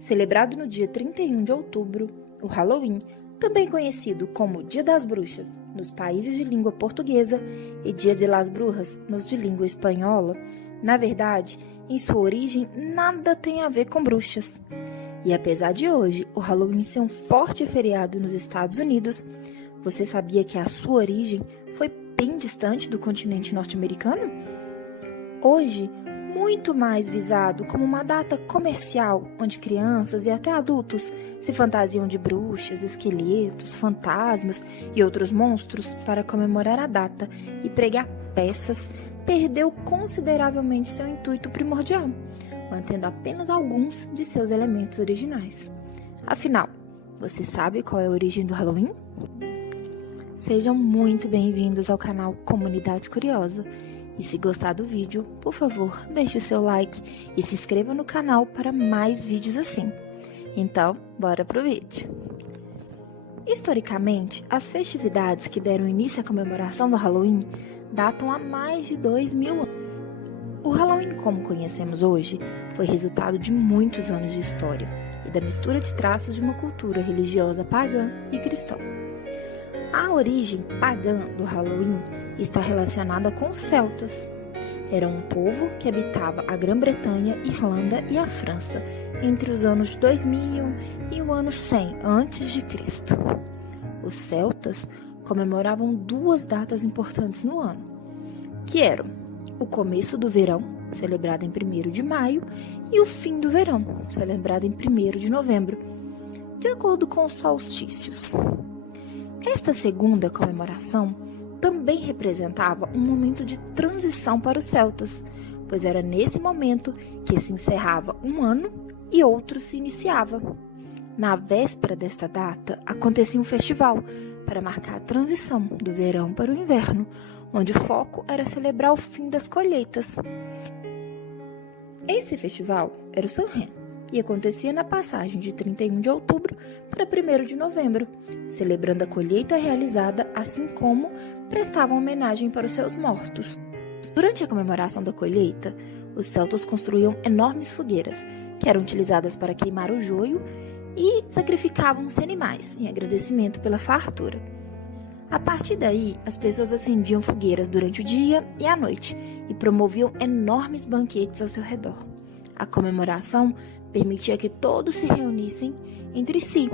Celebrado no dia 31 de outubro, o Halloween, também conhecido como Dia das Bruxas nos países de língua portuguesa e Dia de las Brujas nos de língua espanhola, na verdade, em sua origem, nada tem a ver com bruxas. E apesar de hoje o Halloween ser um forte feriado nos Estados Unidos, você sabia que a sua origem foi bem distante do continente norte-americano? Hoje, muito mais visado como uma data comercial, onde crianças e até adultos se fantasiam de bruxas, esqueletos, fantasmas e outros monstros para comemorar a data e pregar peças, perdeu consideravelmente seu intuito primordial, mantendo apenas alguns de seus elementos originais. Afinal, você sabe qual é a origem do Halloween? Sejam muito bem-vindos ao canal Comunidade Curiosa. E se gostar do vídeo, por favor, deixe o seu like e se inscreva no canal para mais vídeos assim. Então, bora pro vídeo! Historicamente, as festividades que deram início à comemoração do Halloween datam há mais de 2000 anos. O Halloween, como conhecemos hoje, foi resultado de muitos anos de história e da mistura de traços de uma cultura religiosa pagã e cristã. A origem pagã do Halloween está relacionada com os celtas. Era um povo que habitava a Grã-Bretanha, Irlanda e a França entre os anos 2000 e o ano 100 a.C. Os celtas comemoravam duas datas importantes no ano, que eram o começo do verão, celebrado em 1º de maio, e o fim do verão, celebrado em 1º de novembro, de acordo com os solstícios. Esta segunda comemoração também representava um momento de transição para os celtas, pois era nesse momento que se encerrava um ano e outro se iniciava. Na véspera desta data, acontecia um festival para marcar a transição do verão para o inverno, onde o foco era celebrar o fim das colheitas. Esse festival era o Samhain e acontecia na passagem de 31 de outubro para 1º de novembro, celebrando a colheita realizada, assim como prestavam homenagem para os seus mortos. Durante a comemoração da colheita, os celtas construíam enormes fogueiras, que eram utilizadas para queimar o joio, e sacrificavam-se animais, em agradecimento pela fartura. A partir daí, as pessoas acendiam fogueiras durante o dia e a noite, e promoviam enormes banquetes ao seu redor. A comemoração permitia que todos se reunissem entre si,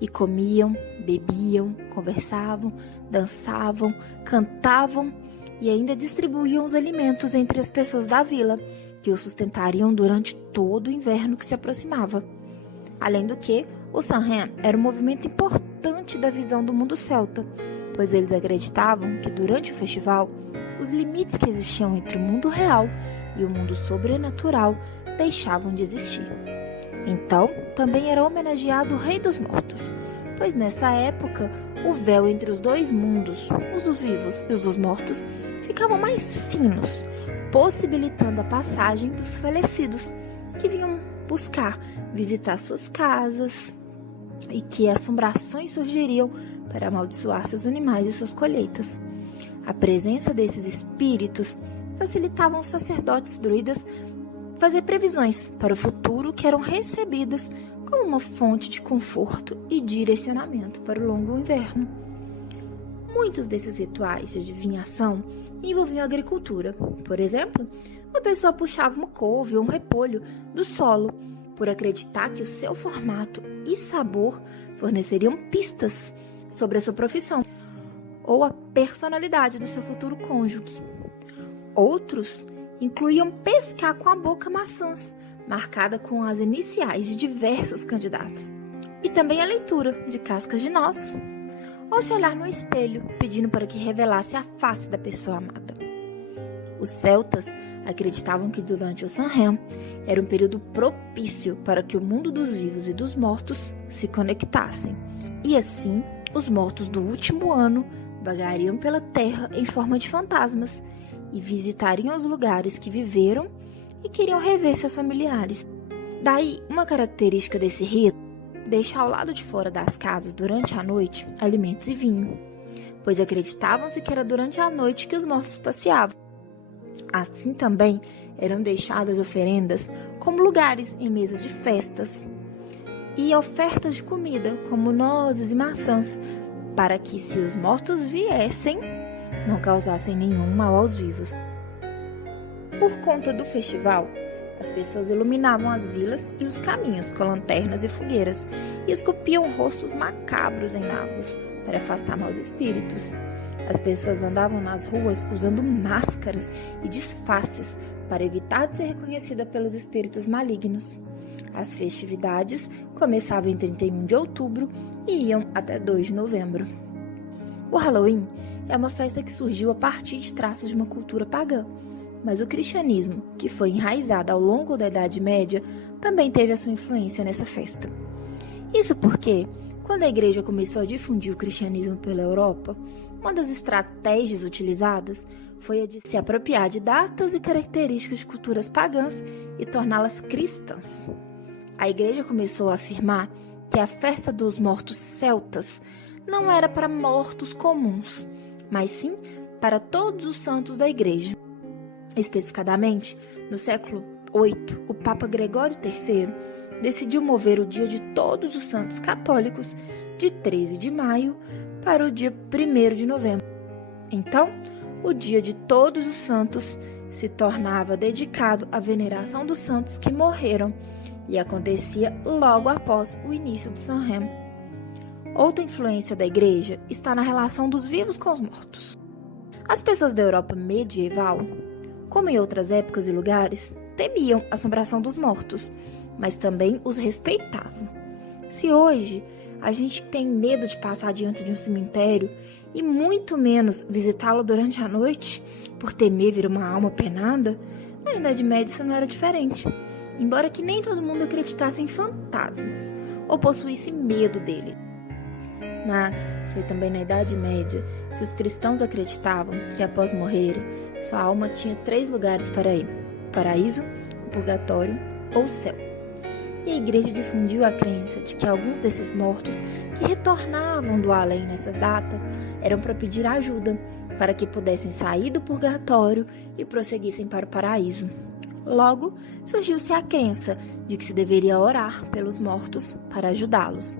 e comiam, bebiam, conversavam, dançavam, cantavam e ainda distribuíam os alimentos entre as pessoas da vila, que os sustentariam durante todo o inverno que se aproximava. Além do que, o Samhain era um movimento importante da visão do mundo celta, pois eles acreditavam que durante o festival, os limites que existiam entre o mundo real e o mundo sobrenatural deixavam de existir. Então, também era homenageado o Rei dos Mortos, pois nessa época, o véu entre os dois mundos, os dos vivos e os dos mortos, ficavam mais finos, possibilitando a passagem dos falecidos, que vinham buscar visitar suas casas e que assombrações surgiriam para amaldiçoar seus animais e suas colheitas. A presença desses espíritos facilitava os sacerdotes druidas fazer previsões para o futuro que eram recebidas como uma fonte de conforto e direcionamento para o longo inverno. Muitos desses rituais de adivinhação envolviam a agricultura. Por exemplo, uma pessoa puxava uma couve ou um repolho do solo, por acreditar que o seu formato e sabor forneceriam pistas sobre a sua profissão ou a personalidade do seu futuro cônjuge. Outros incluíam pescar com a boca maçãs, marcada com as iniciais de diversos candidatos, e também a leitura de cascas de noz, ou se olhar no espelho, pedindo para que revelasse a face da pessoa amada. Os celtas acreditavam que durante o Samhain era um período propício para que o mundo dos vivos e dos mortos se conectassem, e assim os mortos do último ano vagariam pela terra em forma de fantasmas e visitariam os lugares que viveram e queriam rever seus familiares. Daí, uma característica desse rito, deixar ao lado de fora das casas durante a noite alimentos e vinho, pois acreditavam-se que era durante a noite que os mortos passeavam. Assim também eram deixadas oferendas como lugares em mesas de festas e ofertas de comida, como nozes e maçãs, para que, se os mortos viessem, não causassem nenhum mal aos vivos. Por conta do festival, as pessoas iluminavam as vilas e os caminhos com lanternas e fogueiras e esculpiam rostos macabros em nabos para afastar maus espíritos. As pessoas andavam nas ruas usando máscaras e disfarces para evitar de ser reconhecida pelos espíritos malignos. As festividades começavam em 31 de outubro e iam até 2 de novembro. O Halloween é uma festa que surgiu a partir de traços de uma cultura pagã, mas o cristianismo, que foi enraizado ao longo da Idade Média, também teve a sua influência nessa festa. Isso porque, quando a igreja começou a difundir o cristianismo pela Europa, uma das estratégias utilizadas foi a de se apropriar de datas e características de culturas pagãs e torná-las cristãs. A igreja começou a afirmar que a festa dos mortos celtas não era para mortos comuns, mas sim para todos os santos da igreja. Especificadamente, no século VIII, o Papa Gregório III decidiu mover o dia de todos os santos católicos de 13 de maio para o dia 1º de novembro. Então, o dia de todos os santos se tornava dedicado à veneração dos santos que morreram e acontecia logo após o início do Samhain. Outra influência da igreja está na relação dos vivos com os mortos. As pessoas da Europa medieval, como em outras épocas e lugares, temiam a assombração dos mortos, mas também os respeitavam. Se hoje a gente tem medo de passar diante de um cemitério e muito menos visitá-lo durante a noite, por temer vir uma alma penada, na Idade Média isso não era diferente, embora que nem todo mundo acreditasse em fantasmas ou possuísse medo deles. Mas foi também na Idade Média que os cristãos acreditavam que após morrerem, sua alma tinha 3 lugares para ir: o paraíso, o purgatório ou o céu. E a igreja difundiu a crença de que alguns desses mortos que retornavam do além nessas datas eram para pedir ajuda, para que pudessem sair do purgatório e prosseguissem para o paraíso. Logo, surgiu-se a crença de que se deveria orar pelos mortos para ajudá-los.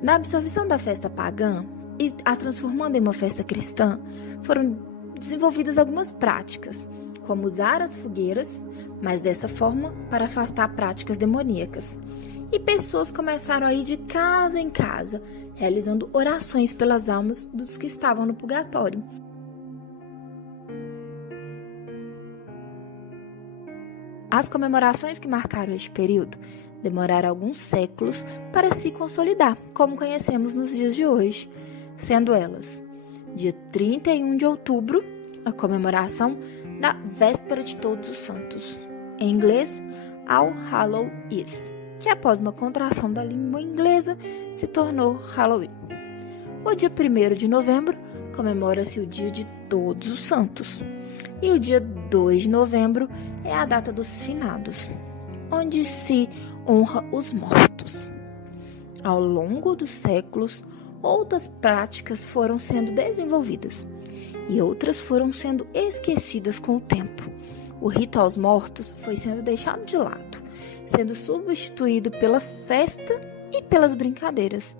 Na absorção da festa pagã e a transformando em uma festa cristã, foram desenvolvidas algumas práticas, como usar as fogueiras, mas dessa forma para afastar práticas demoníacas. E pessoas começaram a ir de casa em casa, realizando orações pelas almas dos que estavam no purgatório. As comemorações que marcaram este período demoraram alguns séculos para se consolidar, como conhecemos nos dias de hoje, sendo elas: dia 31 de outubro, a comemoração da Véspera de Todos os Santos, em inglês, All Hallows Eve, que após uma contração da língua inglesa se tornou Halloween. O dia 1º de novembro comemora-se o Dia de Todos os Santos, e o dia 2 de novembro é a data dos finados, onde se honra os mortos. Ao longo dos séculos, outras práticas foram sendo desenvolvidas e outras foram sendo esquecidas com o tempo. O rito aos mortos foi sendo deixado de lado, sendo substituído pela festa e pelas brincadeiras.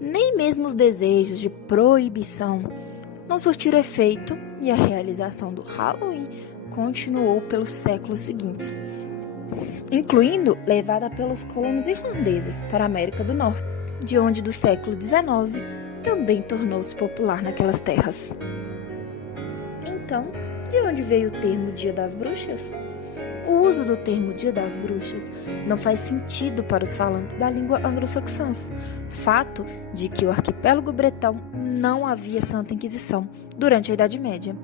Nem mesmo os desejos de proibição não surtiram efeito e a realização do Halloween continuou pelos séculos seguintes, incluindo levada pelos colonos irlandeses para a América do Norte, de onde do século XIX também tornou-se popular naquelas terras. Então, de onde veio o termo Dia das Bruxas? O uso do termo Dia das Bruxas não faz sentido para os falantes da língua anglo-saxã, fato de que o arquipélago bretão não havia Santa Inquisição durante a Idade Média.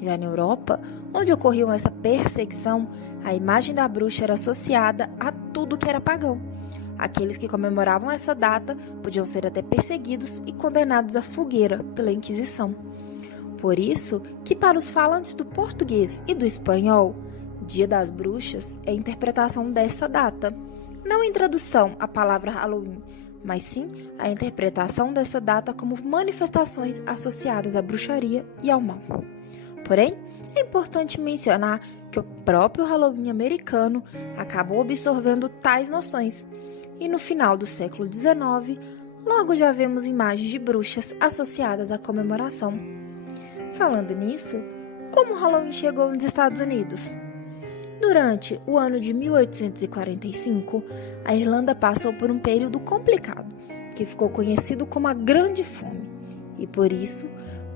Já na Europa, onde ocorria essa perseguição, a imagem da bruxa era associada a tudo que era pagão. Aqueles que comemoravam essa data podiam ser até perseguidos e condenados à fogueira pela Inquisição. Por isso que para os falantes do português e do espanhol, Dia das Bruxas é a interpretação dessa data, não em tradução à palavra Halloween, mas sim a interpretação dessa data como manifestações associadas à bruxaria e ao mal. Porém, É importante mencionar que o próprio Halloween americano acabou absorvendo tais noções, e no final do século XIX, logo já vemos imagens de bruxas associadas à comemoração. Falando nisso, como o Halloween chegou nos Estados Unidos? Durante o ano de 1845, a Irlanda passou por um período complicado, que ficou conhecido como a Grande Fome, e por isso,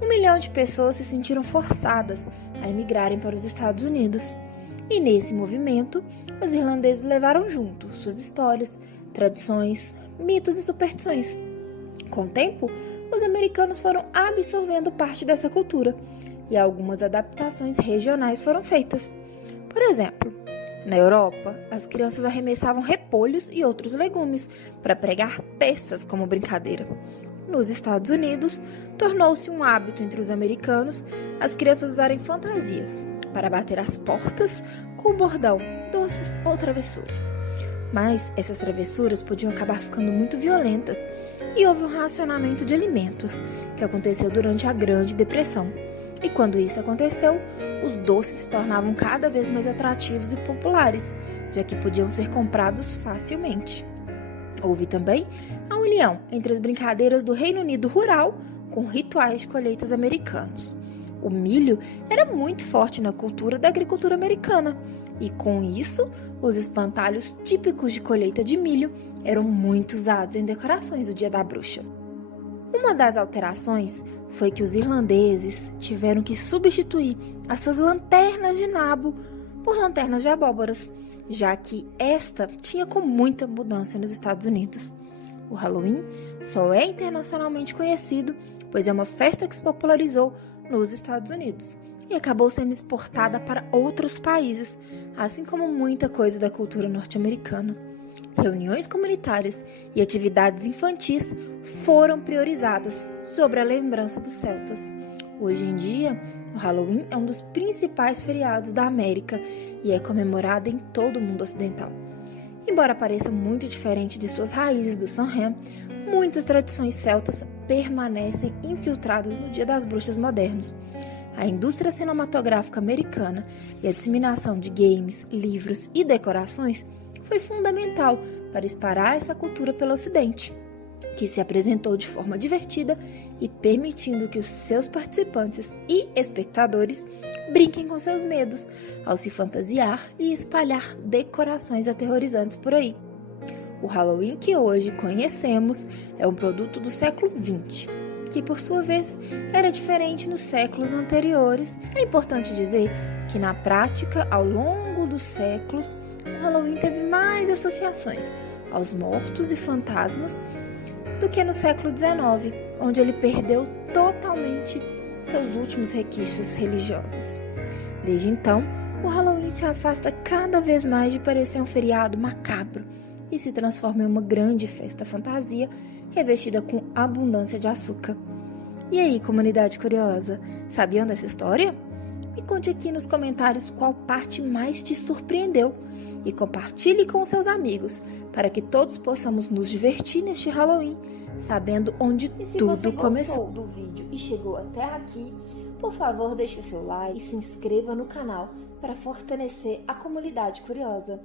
1 milhão de pessoas se sentiram forçadas a emigrarem para os Estados Unidos. E nesse movimento, os irlandeses levaram junto suas histórias, tradições, mitos e superstições. Com o tempo, os americanos foram absorvendo parte dessa cultura e algumas adaptações regionais foram feitas. Por exemplo, na Europa, as crianças arremessavam repolhos e outros legumes para pregar peças como brincadeira. Nos Estados Unidos, tornou-se um hábito entre os americanos as crianças usarem fantasias para bater as portas com o bordão doces ou travessuras. Mas essas travessuras podiam acabar ficando muito violentas e houve um racionamento de alimentos que aconteceu durante a Grande Depressão. E quando isso aconteceu, os doces se tornavam cada vez mais atrativos e populares, já que podiam ser comprados facilmente. Houve também a união entre as brincadeiras do Reino Unido rural com rituais de colheitas americanos. O milho era muito forte na cultura da agricultura americana e, com isso, os espantalhos típicos de colheita de milho eram muito usados em decorações do Dia da Bruxa. Uma das alterações foi que os irlandeses tiveram que substituir as suas lanternas de nabo por lanternas de abóboras, já que esta tinha com muita abundância nos Estados Unidos. O Halloween só é internacionalmente conhecido, pois é uma festa que se popularizou nos Estados Unidos e acabou sendo exportada para outros países, assim como muita coisa da cultura norte-americana. Reuniões comunitárias e atividades infantis foram priorizadas sobre a lembrança dos celtas. Hoje em dia, o Halloween é um dos principais feriados da América e é comemorado em todo o mundo ocidental. Embora pareça muito diferente de suas raízes do Samhain, muitas tradições celtas permanecem infiltradas no Dia das Bruxas modernos. A indústria cinematográfica americana e a disseminação de games, livros e decorações foi fundamental para espalhar essa cultura pelo Ocidente, que se apresentou de forma divertida e permitindo que os seus participantes e espectadores brinquem com seus medos ao se fantasiar e espalhar decorações aterrorizantes por aí. O Halloween que hoje conhecemos é um produto do século XX, que por sua vez era diferente nos séculos anteriores. É importante dizer que na prática, ao longo dos séculos, o Halloween teve mais associações aos mortos e fantasmas do que no século XIX, onde ele perdeu totalmente seus últimos requisitos religiosos. Desde então, o Halloween se afasta cada vez mais de parecer um feriado macabro e se transforma em uma grande festa fantasia revestida com abundância de açúcar. E aí, comunidade curiosa, sabiam dessa história? Me conte aqui nos comentários qual parte mais te surpreendeu e compartilhe com seus amigos para que todos possamos nos divertir neste Halloween, sabendo onde tudo começou. Se você gostou do vídeo e chegou até aqui, por favor deixe o seu like e se inscreva no canal para fortalecer a comunidade curiosa.